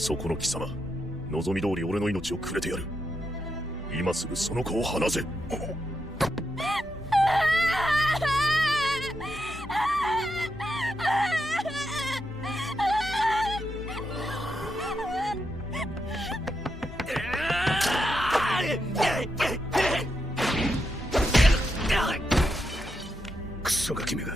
そこの貴様、望み通り俺の命をくれてやる。今すぐその子を放せ。クソガキめが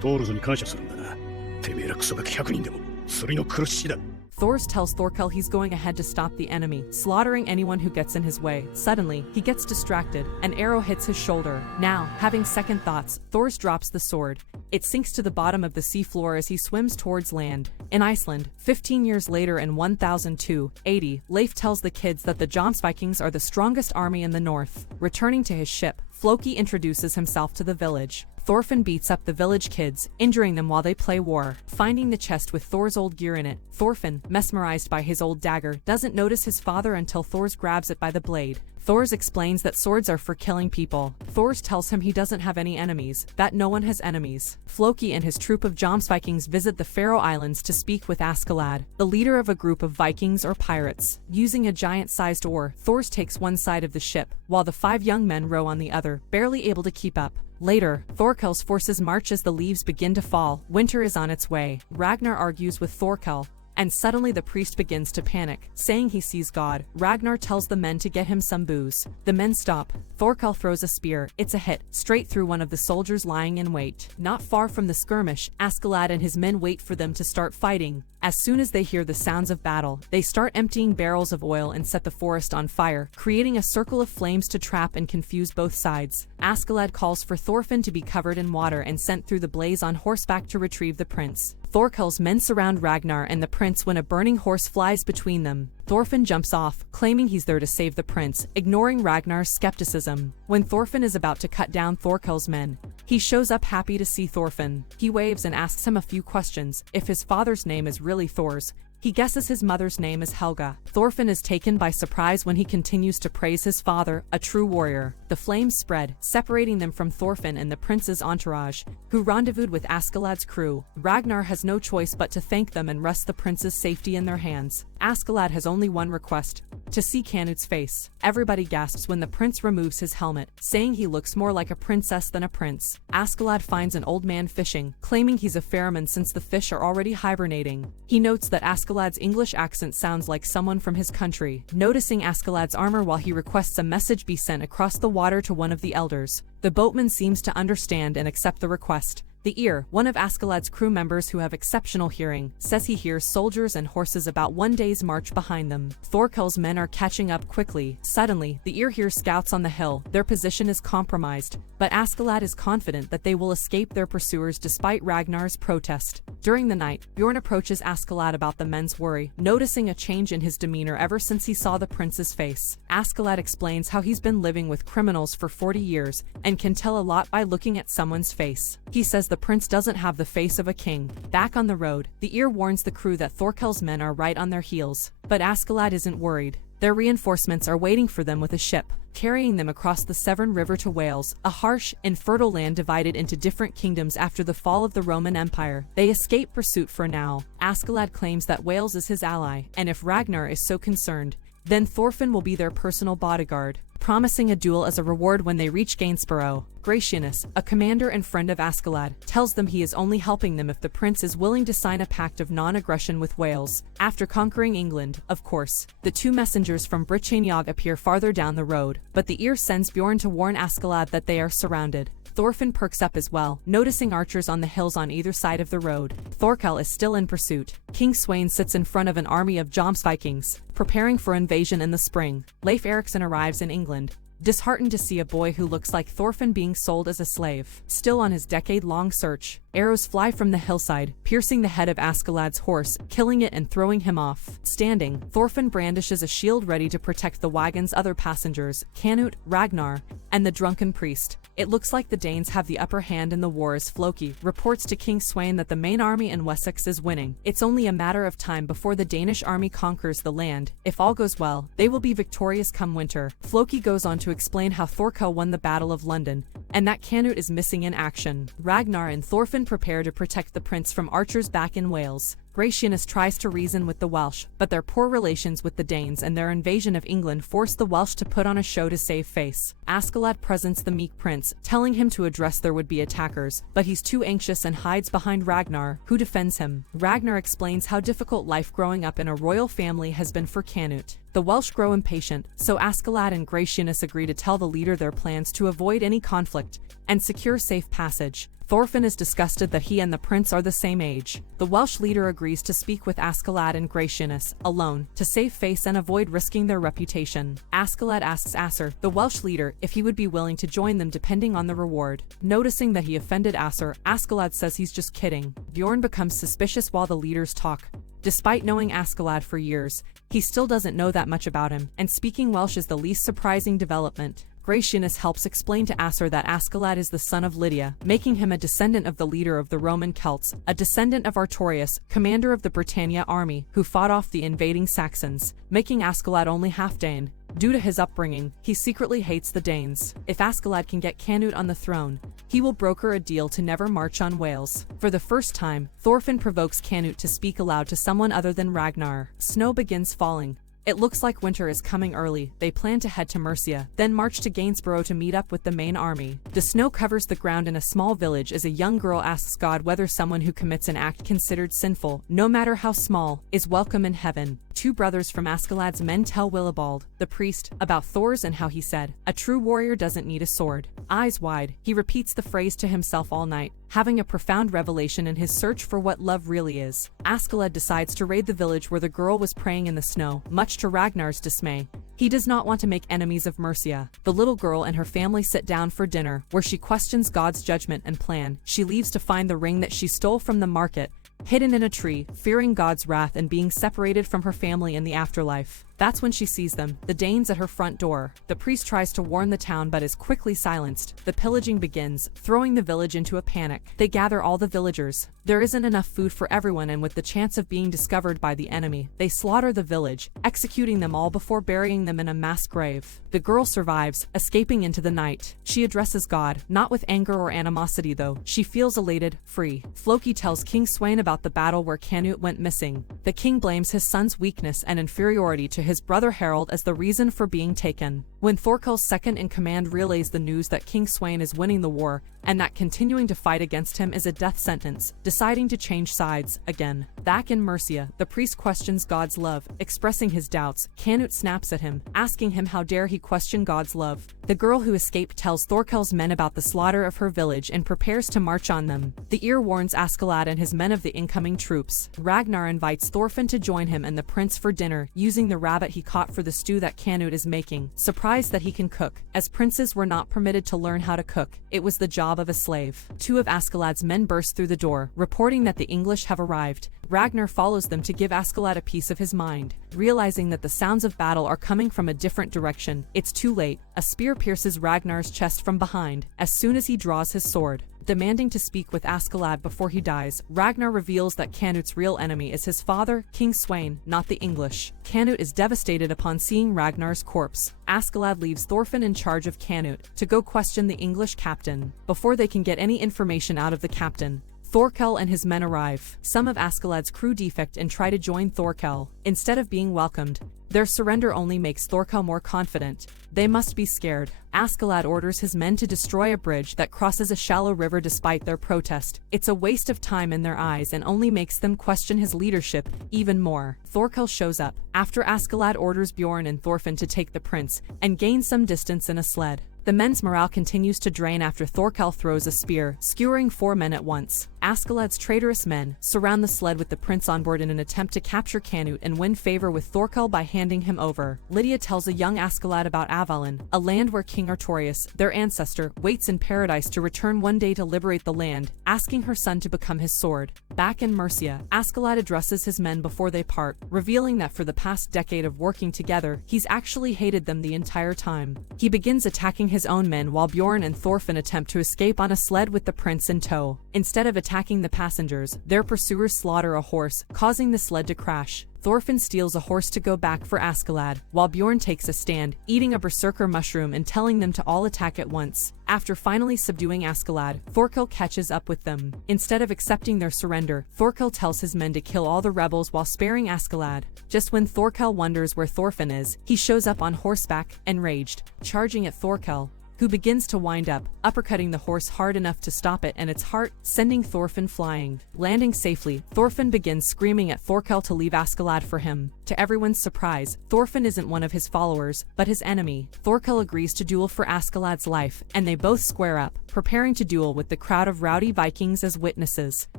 トールズに感謝するんだな。てめえらクソガキ100人でも釣りの苦しだ。Thor tells Thorkel he's going ahead to stop the enemy, slaughtering anyone who gets in his way. Suddenly, he gets distracted. An arrow hits his shoulder. Now, having second thoughts, Thor drops the sword. It sinks to the bottom of the seafloor as he swims towards land. In Iceland, 15 years later in 1280, Leif tells the kids that the Jomsvikings are the strongest army in the north. Returning to his ship, Floki introduces himself to the village. Thorfinn beats up the village kids, injuring them while they play war. Finding the chest with Thor's old gear in it, Thorfinn, mesmerized by his old dagger, doesn't notice his father until Thor grabs it by the blade. Thor explains that swords are for killing people. Thor tells him he doesn't have any enemies, that no one has enemies. Floki and his troop of Jomsvikings visit the Faroe Islands to speak with Askeladd, the leader of a group of Vikings or pirates. Using a giant-sized oar, Thor takes one side of the ship, while the 5 young men row on the other, barely able to keep up. Later, Thorkel's forces march as the leaves begin to fall. Winter is on its way. Ragnar argues with Thorkel, and suddenly the priest begins to panic, saying he sees God. Ragnar tells the men to get him some booze. The men stop. Thorkel throws a spear. It's a hit, straight through one of the soldiers lying in wait. Not far from the skirmish, Askeladd and his men wait for them to start fighting. As soon as they hear the sounds of battle, they start emptying barrels of oil and set the forest on fire, creating a circle of flames to trap and confuse both sides. Askeladd calls for Thorfinn to be covered in water and sent through the blaze on horseback to retrieve the prince. Thorkel's men surround Ragnar and the prince when a burning horse flies between them. Thorfinn jumps off, claiming he's there to save the prince, ignoring Ragnar's skepticism. When Thorfinn is about to cut down Thorkel's men, he shows up happy to see Thorfinn. He waves and asks him a few questions. If his father's name is really Thor's, he guesses his mother's name is Helga. Thorfinn is taken by surprise when he continues to praise his father, a true warrior. The flames spread, separating them from Thorfinn and the prince's entourage, who rendezvoused with Askeladd's crew. Ragnar has no choice but to thank them and rest the prince's safety in their hands. Askeladd has only one request: to see Canut's face. Everybody gasps when the prince removes his helmet, saying he looks more like a princess than a prince. Askeladd finds an old man fishing, claiming he's a ferryman since the fish are already hibernating. He notes that Askeladd's English accent sounds like someone from his country. Noticing Askeladd's armor while he requests a message be sent across the water to one of the elders, the boatman seems to understand and accept the request. The ear, one of Askeladd's crew members who have exceptional hearing, says he hears soldiers and horses about 1 day's march behind them. Thorkel's men are catching up quickly. Suddenly, the ear hears scouts on the hill. Their position is compromised, but Askeladd is confident that they will escape their pursuers despite Ragnar's protest. During the night, Bjorn approaches Askeladd about the men's worry, noticing a change in his demeanor ever since he saw the prince's face. Askeladd explains how he's been living with criminals for 40 years and can tell a lot by looking at someone's face. He says the prince doesn't have the face of a king. Back on the road, the ear warns the crew that Thorkel's men are right on their heels, but Askeladd isn't worried. Their reinforcements are waiting for them with a ship, carrying them across the Severn River to Wales, a harsh, infertile land divided into different kingdoms after the fall of the Roman Empire. They escape pursuit for now. Askeladd claims that Wales is his ally, and if Ragnar is so concerned, then Thorfinn will be their personal bodyguard, promising a duel as a reward when they reach Gainsborough. Gratianus, a commander and friend of Askeladd, tells them he is only helping them if the prince is willing to sign a pact of non-aggression with Wales. After conquering England, of course, the 2 messengers from Britanniag appear farther down the road, but the ear sends Bjorn to warn Askeladd that they are surrounded. Thorfinn perks up as well, noticing archers on the hills on either side of the road. Thorkel is still in pursuit. King Sweyn sits in front of an army of Jomsvikings, preparing for invasion in the spring. Leif Erikson arrives in England, disheartened to see a boy who looks like Thorfinn being sold as a slave. Still on his decade-long search, arrows fly from the hillside, piercing the head of Askeladd's horse, killing it and throwing him off. Standing, Thorfinn brandishes a shield ready to protect the wagon's other passengers, Canute, Ragnar, and the drunken priest. It looks like the Danes have the upper hand in the war as Floki reports to King Sweyn that the main army in Wessex is winning. It's only a matter of time before the Danish army conquers the land. If all goes well, they will be victorious come winter. Floki goes on to explain how Thorkel won the Battle of London, and that Canute is missing in action. Ragnar and Thorfinn prepare to protect the prince from archers back in Wales. Gratianus tries to reason with the Welsh, but their poor relations with the Danes and their invasion of England force the Welsh to put on a show to save face. Askeladd presents the meek prince, telling him to address their would-be attackers, but he's too anxious and hides behind Ragnar, who defends him. Ragnar explains how difficult life growing up in a royal family has been for Canute. The Welsh grow impatient, so Askeladd and Gratianus agree to tell the leader their plans to avoid any conflict and secure safe passage. Thorfinn is disgusted that he and the prince are the same age. The Welsh leader agrees to speak with Askeladd and Gratianus, alone, to save face and avoid risking their reputation. Askeladd asks Asser, the Welsh leader, if he would be willing to join them depending on the reward. Noticing that he offended Asser, Askeladd says he's just kidding. Bjorn becomes suspicious while the leaders talk. Despite knowing Askeladd for years, he still doesn't know that much about him, and speaking Welsh is the least surprising development. Gratianus helps explain to Asser that Askeladd is the son of Lydia, making him a descendant of the leader of the Roman Celts, a descendant of Artorius, commander of the Britannia army, who fought off the invading Saxons, making Askeladd only half Dane. Due to his upbringing, he secretly hates the Danes. If Askeladd can get Canute on the throne, he will broker a deal to never march on Wales. For the first time, Thorfinn provokes Canute to speak aloud to someone other than Ragnar. Snow begins falling. It looks like winter is coming early. They plan to head to Mercia, then march to Gainsborough to meet up with the main army. The snow covers the ground in a small village as a young girl asks God whether someone who commits an act considered sinful, no matter how small, is welcome in heaven. Two brothers from Askeladd's men tell Willibald, the priest, about Thor's and how he said, "A true warrior doesn't need a sword." Eyes wide, he repeats the phrase to himself all night, having a profound revelation in his search for what love really is. Askeladd decides to raid the village where the girl was praying in the snow, much to Ragnar's dismay. He does not want to make enemies of Mercia. The little girl and her family sit down for dinner, where she questions God's judgment and plan. She leaves to find the ring that she stole from the market, hidden in a tree, fearing God's wrath and being separated from her family in the afterlife. That's when she sees them, the Danes at her front door. The priest tries to warn the town but is quickly silenced. The pillaging begins, throwing the village into a panic. They gather all the villagers. There isn't enough food for everyone, and with the chance of being discovered by the enemy, they slaughter the village, executing them all before burying them in a mass grave. The girl survives, escaping into the night. She addresses God, not with anger or animosity though. She feels elated, free. Floki tells King Sweyn about the battle where Canute went missing. The king blames his son's weakness and inferiority to his brother Harold as the reason for being taken. When Thorkel's second-in-command relays the news that King Sweyn is winning the war, and that continuing to fight against him is a death sentence, deciding to change sides, again. Back in Mercia, the priest questions God's love, expressing his doubts. Canute snaps at him, asking him how dare he question God's love. The girl who escaped tells Thorkel's men about the slaughter of her village and prepares to march on them. The ear warns Askeladd and his men of the incoming troops. Ragnar invites Thorfinn to join him and the prince for dinner, using the rabbit he caught for the stew that Canute is making, surprised that he can cook. As princes were not permitted to learn how to cook, it was the job of a slave. Two of Askeladd's men burst through the door, reporting that the English have arrived. Ragnar follows them to give Askeladd a piece of his mind. Realizing that the sounds of battle are coming from a different direction, it's too late. A spear pierces Ragnar's chest from behind, as soon as he draws his sword. Demanding to speak with Askeladd before he dies, Ragnar reveals that Canute's real enemy is his father, King Sweyn, not the English. Canute is devastated upon seeing Ragnar's corpse. Askeladd leaves Thorfinn in charge of Canute to go question the English captain. Before they can get any information out of the captain, Thorkel and his men arrive. Some of Askeladd's crew defect and try to join Thorkel. Instead of being welcomed, their surrender only makes Thorkel more confident. They must be scared. Askeladd orders his men to destroy a bridge that crosses a shallow river despite their protest. It's a waste of time in their eyes and only makes them question his leadership even more. Thorkel shows up, after Askeladd orders Bjorn and Thorfinn to take the prince, and gain some distance in a sled. The men's morale continues to drain after Thorkel throws a spear, skewering 4 men at once. Askeladd's traitorous men surround the sled with the prince on board in an attempt to capture Canute and win favor with Thorkel by handing him over. Lydia tells a young Askeladd about Avalon, a land where King Artorius, their ancestor, waits in paradise to return one day to liberate the land, asking her son to become his sword. Back in Mercia, Askeladd addresses his men before they part, revealing that for the past decade of working together, he's actually hated them the entire time. He begins attacking his own men while Bjorn and Thorfinn attempt to escape on a sled with the prince in tow. Instead of attacking the passengers, their pursuers slaughter a horse, causing the sled to crash. Thorfinn steals a horse to go back for Askeladd, while Bjorn takes a stand, eating a berserker mushroom and telling them to all attack at once. After finally subduing Askeladd, Thorkel catches up with them. Instead of accepting their surrender, Thorkel tells his men to kill all the rebels while sparing Askeladd. Just when Thorkel wonders where Thorfinn is, he shows up on horseback, enraged, charging at Thorkel, who begins to wind up, uppercutting the horse hard enough to stop it and its heart, sending Thorfinn flying. Landing safely, Thorfinn begins screaming at Thorkel to leave Askeladd for him. To everyone's surprise, Thorfinn isn't one of his followers, but his enemy. Thorkel agrees to duel for Askeladd's life, and they both square up, preparing to duel with the crowd of rowdy Vikings as witnesses.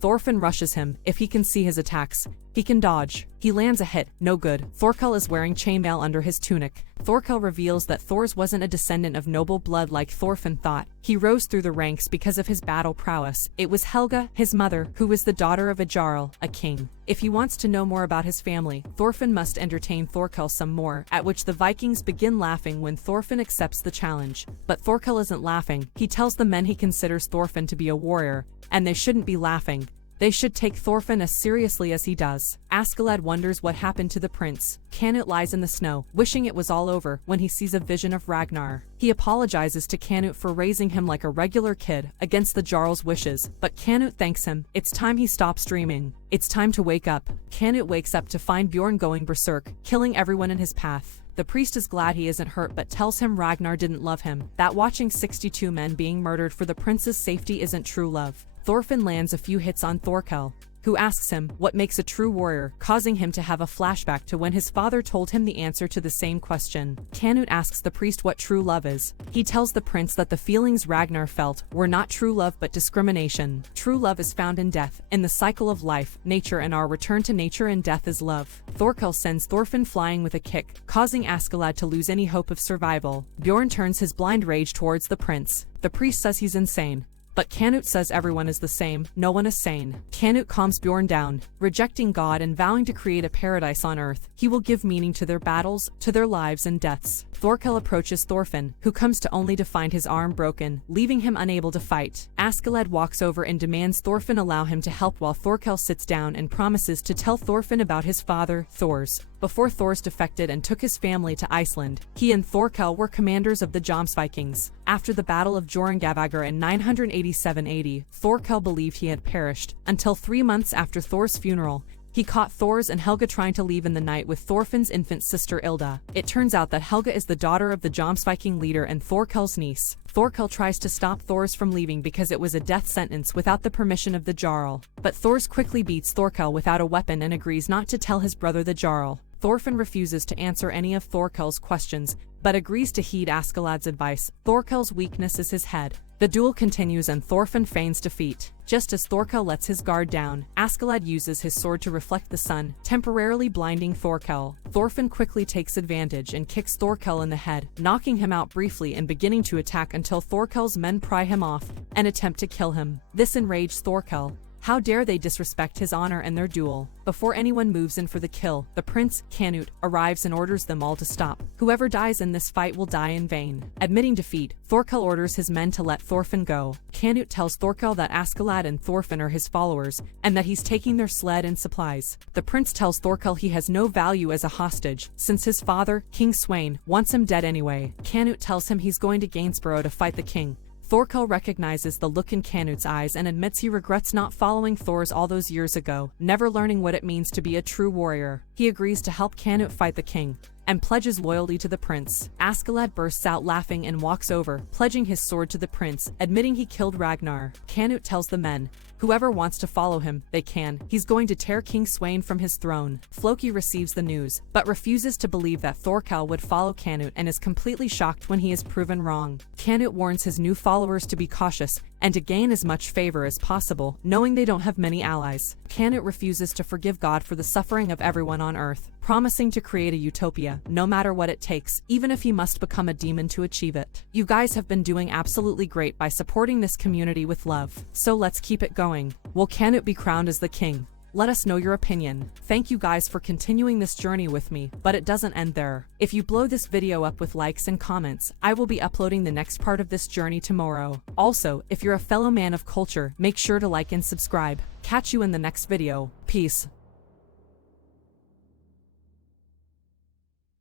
Thorfinn rushes him. If he can see his attacks, he can dodge. He lands a hit, no good. Thorkel is wearing chainmail under his tunic. Thorkel reveals that Thors wasn't a descendant of noble blood like Thorfinn thought. He rose through the ranks because of his battle prowess. It was Helga, his mother, who was the daughter of a Jarl, a king. If he wants to know more about his family, Thorfinn must entertain Thorkel some more, at which the Vikings begin laughing when Thorfinn accepts the challenge. But Thorkel isn't laughing. He tells the men he considers Thorfinn to be a warrior, and they shouldn't be laughing. They should take Thorfinn as seriously as he does. Askeladd wonders what happened to the prince. Canute lies in the snow, wishing it was all over, when he sees a vision of Ragnar. He apologizes to Canute for raising him like a regular kid, against the Jarl's wishes, but Canute thanks him. It's time he stops dreaming. It's time to wake up. Canute wakes up to find Bjorn going berserk, killing everyone in his path. The priest is glad he isn't hurt but tells him Ragnar didn't love him, that watching 62 men being murdered for the prince's safety isn't true love. Thorfinn lands a few hits on Thorkel, who asks him what makes a true warrior, causing him to have a flashback to when his father told him the answer to the same question. Canute asks the priest what true love is. He tells the prince that the feelings Ragnar felt were not true love but discrimination. True love is found in death, in the cycle of life, nature, and our return to nature, and death is love. Thorkel sends Thorfinn flying with a kick, causing Askeladd to lose any hope of survival. Bjorn turns his blind rage towards the prince. The priest says he's insane, but Canute says everyone is the same, no one is sane. Canute calms Bjorn down. Rejecting God and vowing to create a paradise on earth, he will give meaning to their battles, to their lives and deaths. Thorkel approaches Thorfinn, who comes to only to find his arm broken, leaving him unable to fight. Askeladd walks over and demands Thorfinn allow him to help while Thorkel sits down and promises to tell Thorfinn about his father, Thors. Before Thors defected and took his family to Iceland, he and Thorkel were commanders of the Jomsvikings. After the Battle of Jorungavagar in 987 AD, Thorkel believed he had perished, until 3 months after Thor's funeral, he caught Thors and Helga trying to leave in the night with Thorfinn's infant sister Ilda. It turns out that Helga is the daughter of the Jomsviking leader and Thorkel's niece. Thorkel tries to stop Thors from leaving because it was a death sentence without the permission of the Jarl. But Thors quickly beats Thorkel without a weapon and agrees not to tell his brother the Jarl. Thorfinn refuses to answer any of Thorkel's questions, but agrees to heed Askeladd's advice. Thorkel's weakness is his head. The duel continues and Thorfinn feigns defeat. Just as Thorkel lets his guard down, Askeladd uses his sword to reflect the sun, temporarily blinding Thorkel. Thorfinn quickly takes advantage and kicks Thorkel in the head, knocking him out briefly and beginning to attack until Thorkel's men pry him off and attempt to kill him. This enraged Thorkel. How dare they disrespect his honor and their duel? Before anyone moves in for the kill, the prince, Canute, arrives and orders them all to stop. Whoever dies in this fight will die in vain. Admitting defeat, Thorkel orders his men to let Thorfinn go. Canute tells Thorkel that Askeladd and Thorfinn are his followers, and that he's taking their sled and supplies. The prince tells Thorkel he has no value as a hostage, since his father, King Sweyn, wants him dead anyway. Canute tells him he's going to Gainsborough to fight the king. Thorkel recognizes the look in Canute's eyes and admits he regrets not following Thors all those years ago, never learning what it means to be a true warrior. He agrees to help Canute fight the king, and pledges loyalty to the prince. Askeladd bursts out laughing and walks over, pledging his sword to the prince, admitting he killed Ragnar. Canute tells the men, whoever wants to follow him, they can. He's going to tear King Sweyn from his throne. Floki receives the news, but refuses to believe that Thorkel would follow Canute and is completely shocked when he is proven wrong. Canute warns his new followers to be cautious and to gain as much favor as possible, knowing they don't have many allies. Canute refuses to forgive God for the suffering of everyone on earth, promising to create a utopia, no matter what it takes, even if he must become a demon to achieve it. You guys have been doing absolutely great by supporting this community with love, so let's keep it going. Will Canute be crowned as the king? Let us know your opinion. Thank you guys for continuing this journey with me, but it doesn't end there. If you blow this video up with likes and comments, I will be uploading the next part of this journey tomorrow. Also, if you're a fellow man of culture, make sure to like and subscribe. Catch you in the next video. Peace.